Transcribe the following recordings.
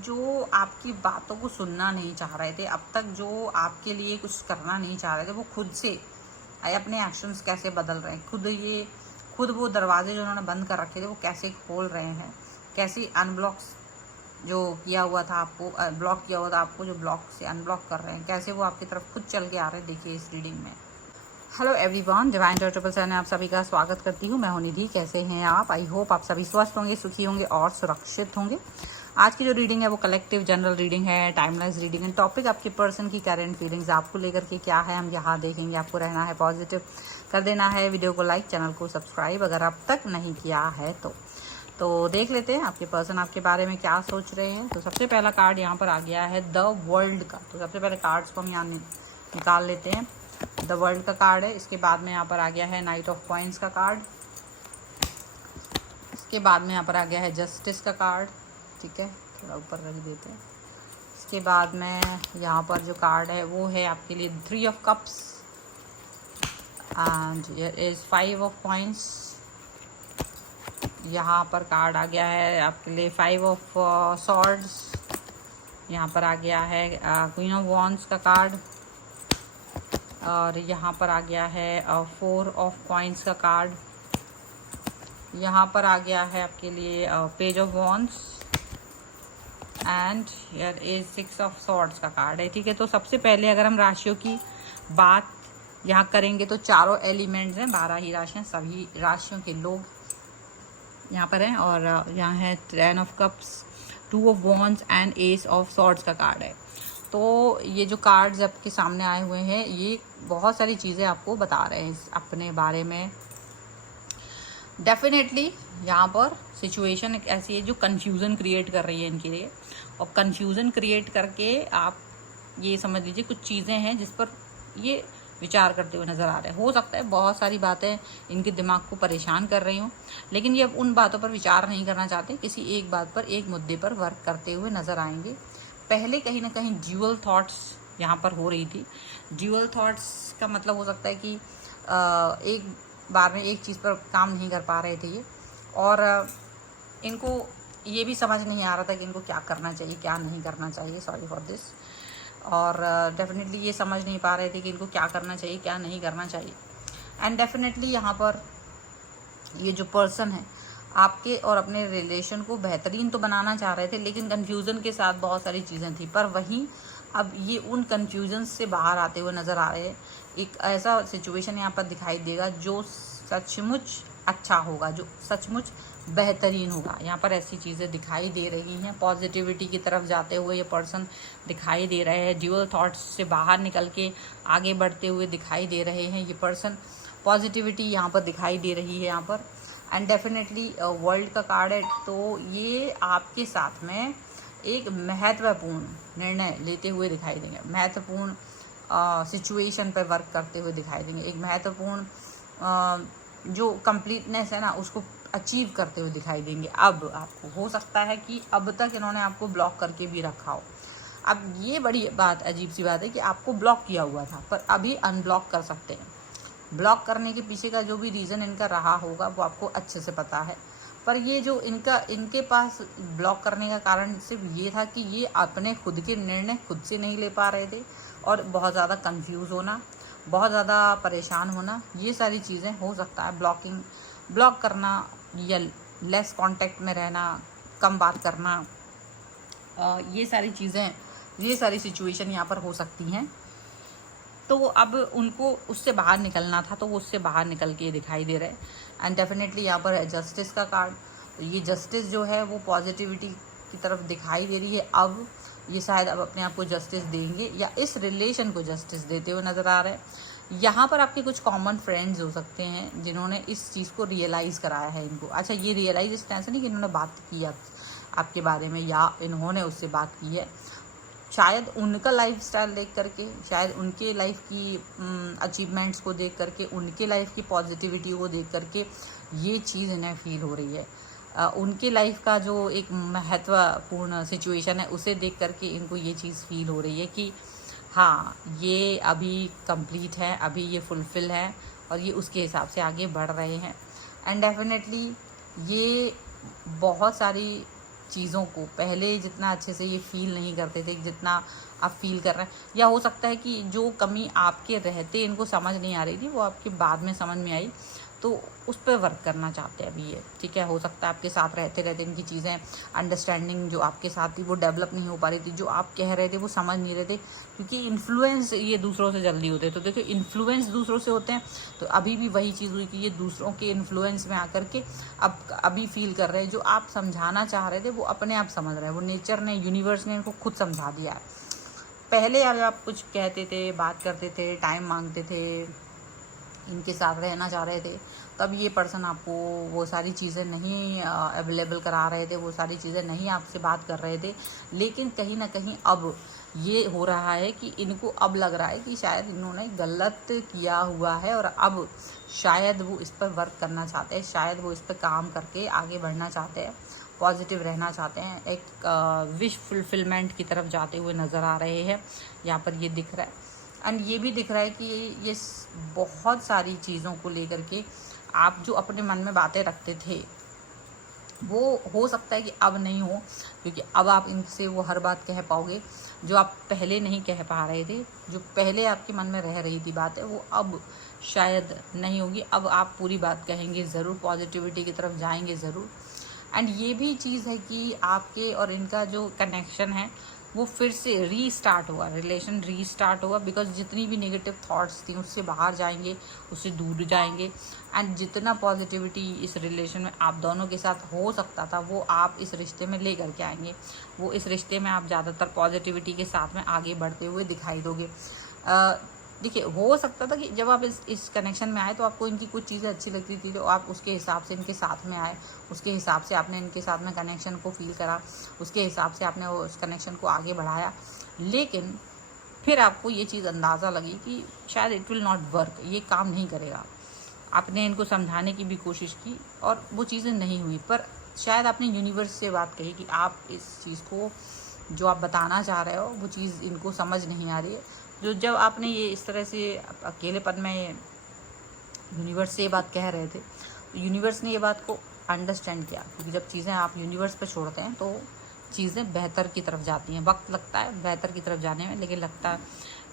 जो आपकी बातों को सुनना नहीं चाह रहे थे, अब तक जो आपके लिए कुछ करना नहीं चाह रहे थे, वो खुद से अपने एक्शंस कैसे बदल रहे हैं, खुद वो दरवाजे जो उन्होंने बंद कर रखे थे वो कैसे खोल रहे हैं, कैसे अनब्लॉक्स जो किया हुआ था आपको, ब्लॉक किया हुआ था आपको, जो ब्लॉक से अनब्लॉक कर रहे हैं, कैसे वो आपकी तरफ खुद चल के आ रहे हैं। देखिए इस रीडिंग में। Hello everyone, divine triple seven में आप सभी का स्वागत करती हूँ। मैं हूं निधि। कैसे हैं आप? आई होप आप सभी स्वस्थ होंगे, सुखी होंगे और सुरक्षित होंगे। आज की जो रीडिंग है वो कलेक्टिव जनरल रीडिंग है, टाइमलेस रीडिंग है। टॉपिक आपके पर्सन की करंट फीलिंग्स आपको लेकर के क्या है, हम यहाँ देखेंगे। आपको रहना है पॉजिटिव, कर देना है वीडियो को लाइक, चैनल को सब्सक्राइब अगर अब तक नहीं किया है तो देख लेते हैं आपके पर्सन आपके बारे में क्या सोच रहे हैं। तो सबसे पहला कार्ड यहाँ पर आ गया है द वर्ल्ड का। तो सबसे पहले कार्ड्स को हम यहाँ निकाल लेते हैं। द वर्ल्ड का कार्ड है। इसके बाद में यहाँ पर आ गया है नाइट ऑफ कॉइंस का कार्ड। इसके बाद में यहाँ पर आ गया है जस्टिस का कार्ड। ठीक है, थोड़ा ऊपर रख देते हैं। इसके बाद में यहाँ पर जो कार्ड है वो है आपके लिए 3 of cups and here is 5 of coins. यहाँ पर कार्ड आ गया है आपके लिए 5 ऑफ सॉर्ड्स। यहाँ पर आ गया है क्वीन ऑफ वॉन्ड्स का कार्ड और यहाँ पर आ गया है 4 ऑफ कॉइंस का कार्ड। यहाँ पर आ गया है आपके लिए page of wands and here is 6 of swords का कार्ड है। ठीक है, तो सबसे पहले अगर हम राशियों की बात यहाँ करेंगे तो चारों एलिमेंट्स हैं, 12 ही राशियाँ, सभी राशियों के लोग यहाँ पर हैं। और यहाँ है 10 of cups, 2 of wands and S of swords का कार्ड है। तो ये जो कार्ड्स आपके सामने आए हुए हैं ये बहुत सारी चीज़ें आपको बता रहे हैं अपने बारे में। डेफिनेटली यहाँ पर सिचुएशन एक ऐसी है जो कन्फ्यूज़न क्रिएट कर रही है इनके लिए, और कन्फ्यूज़न क्रिएट करके आप ये समझ लीजिए कुछ चीज़ें हैं जिस पर ये विचार करते हुए नज़र आ रहे हैं। हो सकता है बहुत सारी बातें इनके दिमाग को परेशान कर रही हों, लेकिन ये अब उन बातों पर विचार नहीं करना चाहते, किसी एक बात पर, एक मुद्दे पर वर्क करते हुए नज़र आएंगे। पहले कहीं ना कहीं ड्यूअल थॉट्स यहाँ पर हो रही थी। ड्यूअल थॉट्स का मतलब हो सकता है कि एक बार में एक चीज़ पर काम नहीं कर पा रहे थे ये, और इनको ये भी समझ नहीं आ रहा था कि इनको क्या करना चाहिए, क्या नहीं करना चाहिए। Sorry for this. और डेफिनेटली ये समझ नहीं पा रहे थे कि इनको क्या करना चाहिए, क्या नहीं करना चाहिए। एंड डेफिनेटली यहाँ पर ये जो पर्सन है आपके और अपने रिलेशन को बेहतरीन तो बनाना चाह रहे थे, लेकिन कन्फ्यूज़न के साथ बहुत सारी चीज़ें थी। पर वहीं अब ये उन कन्फ्यूजन से बाहर आते हुए नज़र आ रहे हैं। एक ऐसा सिचुएशन यहाँ पर दिखाई देगा जो सचमुच अच्छा होगा, जो सचमुच बेहतरीन होगा। यहाँ पर ऐसी चीज़ें दिखाई दे रही हैं। पॉजिटिविटी की तरफ जाते हुए ये पर्सन दिखाई दे रहे हैं। ड्यूअल थॉट्स से बाहर निकल के आगे बढ़ते हुए दिखाई दे रहे हैं ये पर्सन। पॉजिटिविटी यहाँ पर दिखाई दे रही है यहाँ पर। एंड डेफिनेटली वर्ल्ड का कार्ड है, तो ये आपके साथ में एक महत्वपूर्ण निर्णय लेते हुए दिखाई देंगे, महत्वपूर्ण सिचुएशन पर वर्क करते हुए दिखाई देंगे, एक महत्वपूर्ण जो कंप्लीटनेस है ना उसको अचीव करते हुए दिखाई देंगे। अब आपको हो सकता है कि अब तक इन्होंने आपको ब्लॉक करके भी रखा हो। अब ये बड़ी बात, अजीब सी बात है कि आपको ब्लॉक किया हुआ था पर अभी अनब्लॉक कर सकते हैं। ब्लॉक करने के पीछे का जो भी रीज़न इनका रहा होगा वो आपको अच्छे से पता है। पर ये जो इनके पास ब्लॉक करने का कारण सिर्फ ये था कि ये अपने खुद के निर्णय खुद से नहीं ले पा रहे थे, और बहुत ज़्यादा कंफ्यूज होना, बहुत ज़्यादा परेशान होना, ये सारी चीज़ें हो सकता है। ब्लॉक करना या लेस कांटेक्ट में रहना, कम बात करना, ये सारी चीज़ें, ये सारी सिचुएशन यहाँ पर हो सकती हैं। तो अब उनको उससे बाहर निकलना था, तो वो उससे बाहर निकल के दिखाई दे रहे हैं। एंड डेफिनेटली यहाँ पर है जस्टिस का कार्ड। तो ये जस्टिस जो है वो पॉजिटिविटी की तरफ दिखाई दे रही है। अब ये शायद अब अपने आप को जस्टिस देंगे या इस रिलेशन को जस्टिस देते हुए नज़र आ रहे हैं। यहाँ पर आपके कुछ कॉमन फ्रेंड्स हो सकते हैं जिन्होंने इस चीज़ को रियलाइज़ कराया है इनको। अच्छा, ये रियलाइज इस तरह से नहीं कि इन्होंने बात की आपके बारे में या इन्होंने उससे बात की है, शायद उनका लाइफस्टाइल देख करके, शायद उनके लाइफ की अचीवमेंट्स को देख करके, उनके लाइफ की पॉजिटिविटी को देख करके ये चीज़ इन्हें फील हो रही है। उनके लाइफ का जो एक महत्वपूर्ण सिचुएशन है उसे देख करके इनको ये चीज़ फील हो रही है कि हाँ, ये अभी कंप्लीट है, अभी ये फुलफ़िल है, और ये उसके हिसाब से आगे बढ़ रहे हैं। एंड डेफिनेटली ये बहुत सारी चीज़ों को पहले जितना अच्छे से ये फील नहीं करते थे जितना आप फील कर रहे हैं। या हो सकता है कि जो कमी आपके रहते इनको समझ नहीं आ रही थी वो आपके बाद में समझ में आई, तो उस पर वर्क करना चाहते हैं अभी ये, ठीक है। हो सकता है आपके साथ रहते रहते इनकी चीज़ें, अंडरस्टैंडिंग जो आपके साथ थी वो डेवलप नहीं हो पा रही थी, जो आप कह रहे थे वो समझ नहीं रहे थे, क्योंकि इन्फ्लुएंस ये दूसरों से जल्दी होते हैं। तो देखो इन्फ्लुएंस दूसरों से होते हैं, तो अभी भी वही चीज़ हुई कि ये दूसरों के इन्फ्लुएंस में आकर के अब अभी फील कर रहे हैं, जो आप समझाना चाह रहे थे वो अपने आप समझ रहे हैं, वो नेचर ने, यूनिवर्स ने इनको खुद समझा दिया है। पहले अगर आप कुछ कहते थे, बात करते थे, टाइम मांगते थे, इनके साथ रहना चाह रहे थे, तब ये पर्सन आपको वो सारी चीज़ें नहीं अवेलेबल करा रहे थे, वो सारी चीज़ें नहीं आपसे बात कर रहे थे। लेकिन कहीं ना कहीं अब ये हो रहा है कि इनको अब लग रहा है कि शायद इन्होंने गलत किया हुआ है और अब शायद वो इस पर वर्क करना चाहते हैं, शायद वो इस पर काम करके आगे बढ़ना चाहते हैं, पॉजिटिव रहना चाहते हैं, एक विश फुलफिलमेंट की तरफ जाते हुए नज़र आ रहे हैं। यहाँ पर ये दिख रहा है। एंड ये भी दिख रहा है कि ये बहुत सारी चीज़ों को लेकर के आप जो अपने मन में बातें रखते थे वो हो सकता है कि अब नहीं हो, क्योंकि अब आप इनसे वो हर बात कह पाओगे जो आप पहले नहीं कह पा रहे थे, जो पहले आपके मन में रह रही थी बातें वो अब शायद नहीं होगी। अब आप पूरी बात कहेंगे ज़रूर, पॉजिटिविटी की तरफ जाएंगे ज़रूर। एंड ये भी चीज़ है कि आपके और इनका जो कनेक्शन है वो फिर से रीस्टार्ट हुआ, रिलेशन रीस्टार्ट हुआ, बिकॉज जितनी भी नेगेटिव थॉट्स थी उससे बाहर जाएंगे, उससे दूर जाएंगे। एंड जितना पॉजिटिविटी इस रिलेशन में आप दोनों के साथ हो सकता था वो आप इस रिश्ते में ले करके आएंगे। वो इस रिश्ते में आप ज़्यादातर पॉजिटिविटी के साथ में आगे बढ़ते हुए दिखाई दोगे। देखिए हो सकता था कि जब आप इस कनेक्शन में आए तो आपको इनकी कुछ चीज़ें अच्छी लगती थी, तो आप उसके हिसाब से इनके साथ में आए, उसके हिसाब से आपने इनके साथ में कनेक्शन को फील करा, उसके हिसाब से आपने उस कनेक्शन को आगे बढ़ाया। लेकिन फिर आपको ये चीज़ अंदाज़ा लगी कि शायद इट विल नॉट वर्क, ये काम नहीं करेगा। आपने इनको समझाने की भी कोशिश की और वो चीज़ें नहीं हुई, पर शायद आपने यूनिवर्स से बात कही कि आप इस चीज़ को जो आप बताना चाह रहे हो वो चीज़ इनको समझ नहीं आ रही है। जो जब आपने ये इस तरह से अकेलेपन में यूनिवर्स से ये बात कह रहे थे तो यूनिवर्स ने ये बात को अंडरस्टैंड किया, क्योंकि जब चीज़ें आप यूनिवर्स पर छोड़ते हैं तो चीज़ें बेहतर की तरफ जाती हैं। वक्त लगता है बेहतर की तरफ जाने में, लेकिन लगता है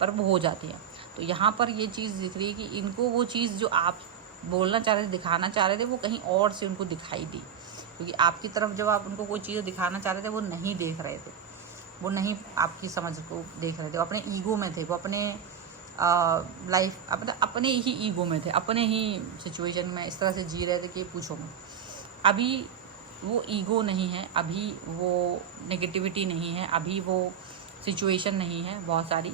पर वो हो जाती है। तो यहाँ पर ये चीज़ दिख रही है कि इनको वो चीज़ जो आप बोलना चाह रहे थे, दिखाना चाह रहे थे, वो कहीं और से उनको दिखाई दी, क्योंकि आपकी तरफ जब आप उनको कोई चीज़ दिखाना चाह रहे थे वो नहीं देख रहे थे, वो नहीं आपकी समझ को देख रहे थे, वो अपने ईगो में थे, वो अपने लाइफ अपने ही ईगो में थे, अपने ही सिचुएशन में इस तरह से जी रहे थे कि पूछो मत। अभी वो ईगो नहीं है, अभी वो नेगेटिविटी नहीं है, अभी वो सिचुएशन नहीं है बहुत सारी,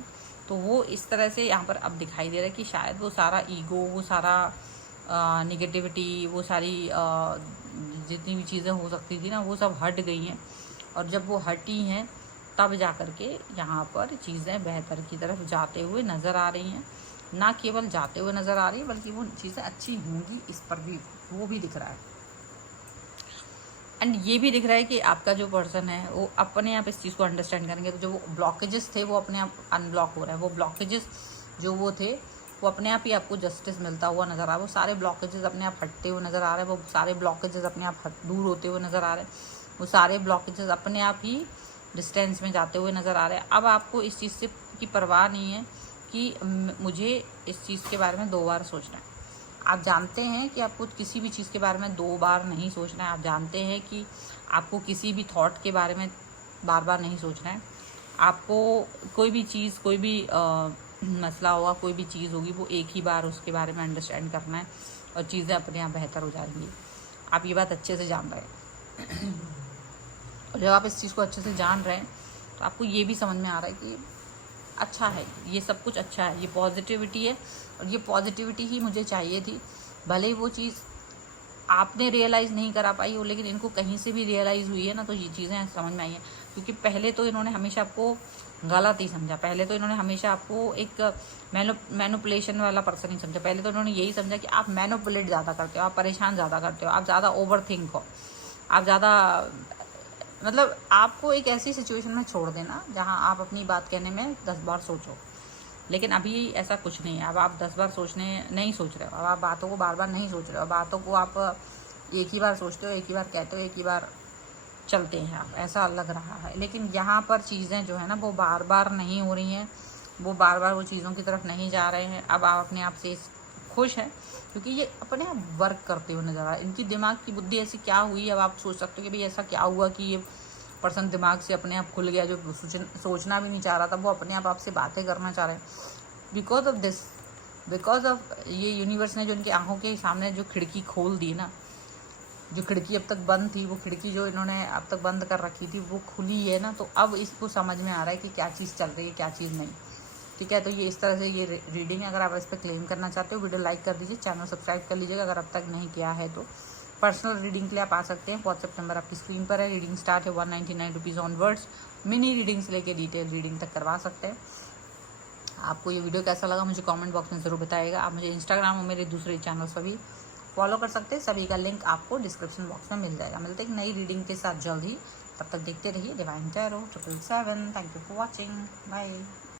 तो वो इस तरह से यहाँ पर अब दिखाई दे रहा है कि शायद वो सारा ईगो, वो सारा नेगेटिविटी, वो सारी जितनी भी चीज़ें हो सकती थी ना वो सब हट गई हैं। और जब वो हटी हैं तब जा कर के यहाँ पर चीज़ें बेहतर की तरफ जाते हुए नज़र आ रही हैं। ना केवल जाते हुए नज़र आ रही है बल्कि वो चीज़ें अच्छी होंगी, इस पर भी वो भी दिख रहा है। एंड ये भी दिख रहा है कि आपका जो पर्सन है वो अपने आप इस चीज़ को अंडरस्टैंड करेंगे। तो जो वो ब्लॉकेजेस थे वो अपने आप अनब्लॉक हो रहे हैं, वो ब्लॉकेजेस जो वो थे वो अपने आप ही आपको जस्टिस मिलता हुआ नज़र आ रहा है, वो सारे ब्लॉकेजेस अपने आप हटते हुए नज़र आ रहे हैं, वो सारे ब्लॉकेजेस अपने आप दूर होते हुए नज़र आ रहे हैं, वो सारे ब्लॉकेजेस अपने आप ही डिस्टेंस में जाते हुए नज़र आ रहे हैं। अब आपको इस चीज़ से की परवाह नहीं है कि मुझे इस चीज़ के बारे में 2 बार सोचना है। आप जानते हैं कि आपको किसी भी चीज़ के बारे में 2 बार नहीं सोचना है। आप जानते हैं कि आपको किसी भी थॉट के बारे में बार बार नहीं सोचना है। आपको कोई भी चीज़, कोई भी मसला होगा, कोई भी चीज़ होगी, वो एक ही बार उसके बारे में अंडरस्टैंड करना है और चीज़ें अपने आप बेहतर हो जाएंगी। आप ये बात अच्छे से जान रहे हैं। और जब आप इस चीज़ को अच्छे से जान रहे हैं तो आपको ये भी समझ में आ रहा है कि अच्छा है, ये सब कुछ अच्छा है, ये पॉजिटिविटी है और ये पॉजिटिविटी ही मुझे चाहिए थी। भले ही वो चीज़ आपने रियलाइज़ नहीं करा पाई हो, लेकिन इनको कहीं से भी रियलाइज़ हुई है ना, तो ये चीज़ें समझ में आई हैं। क्योंकि पहले तो इन्होंने हमेशा आपको गलत ही समझा, पहले तो इन्होंने हमेशा आपको एक मैनुपुलेशन वाला पर्सन ही समझा। पहले तो इन्होंने यही समझा कि आप मैनुपुलेट ज़्यादा करते हो, आप परेशान ज़्यादा करते हो, आप ज़्यादा ओवर थिंक हो, आप ज़्यादा मतलब आपको एक ऐसी सिचुएशन में छोड़ देना जहाँ आप अपनी बात कहने में 10 बार सोचो। लेकिन अभी ऐसा कुछ नहीं है। अब आप 10 बार सोचने नहीं सोच रहे हो, अब आप बातों को बार बार नहीं सोच रहे हो, बातों को आप एक ही बार सोचते हो, एक ही बार कहते हो, एक ही बार चलते हैं आप, ऐसा लग रहा है। लेकिन यहाँ पर चीज़ें जो है ना वो बार बार नहीं हो रही हैं, वो बार बार वो चीज़ों की तरफ नहीं जा रहे हैं। अब आप अपने आप से खुश हैं क्योंकि ये अपने आप वर्क करते हुए नजर आ रहा है। इनकी दिमाग की बुद्धि ऐसी क्या हुई, अब आप सोच सकते हो कि भाई ऐसा क्या हुआ कि ये पर्सन दिमाग से अपने आप खुल गया, जो सोचना भी नहीं चाह रहा था वो अपने आप आपसे बातें करना चाह रहे हैं। Because of this, because of ये यूनिवर्स ने जो इनकी आंखों के सामने जो खिड़की खोल दी ना, जो खिड़की अब तक बंद थी, वो खिड़की जो इन्होंने अब तक बंद कर रखी थी वो खुली है ना, तो अब इसको समझ में आ रहा है कि क्या चीज़ चल रही है क्या चीज़ नहीं। ठीक है, तो ये इस तरह से ये रीडिंग, अगर आप इस पर क्लेम करना चाहते हो वीडियो लाइक कर दीजिए, चैनल सब्सक्राइब कर लीजिएगा अगर अब तक नहीं किया है तो। पर्सनल रीडिंग के लिए आप आ सकते हैं, व्हाट्सएप नंबर आपकी स्क्रीन पर है। रीडिंग स्टार्ट है 199 रुपीज़ ऑनवर्ड्स। मिनी रीडिंग से लेकर डिटेल रीडिंग तक करवा सकते हैं। आपको ये वीडियो कैसा लगा मुझे कमेंट बॉक्स में ज़रूर बताइएगा। आप मुझे इंस्टाग्राम और मेरे दूसरे चैनल्स पर भी फॉलो कर सकते हैं, सभी का लिंक आपको डिस्क्रिप्शन बॉक्स में मिल जाएगा। मिलते हैं नई रीडिंग के साथ जल्द ही, तब तक देखते रहिए divine tarot 777। Thank you for watching, bye.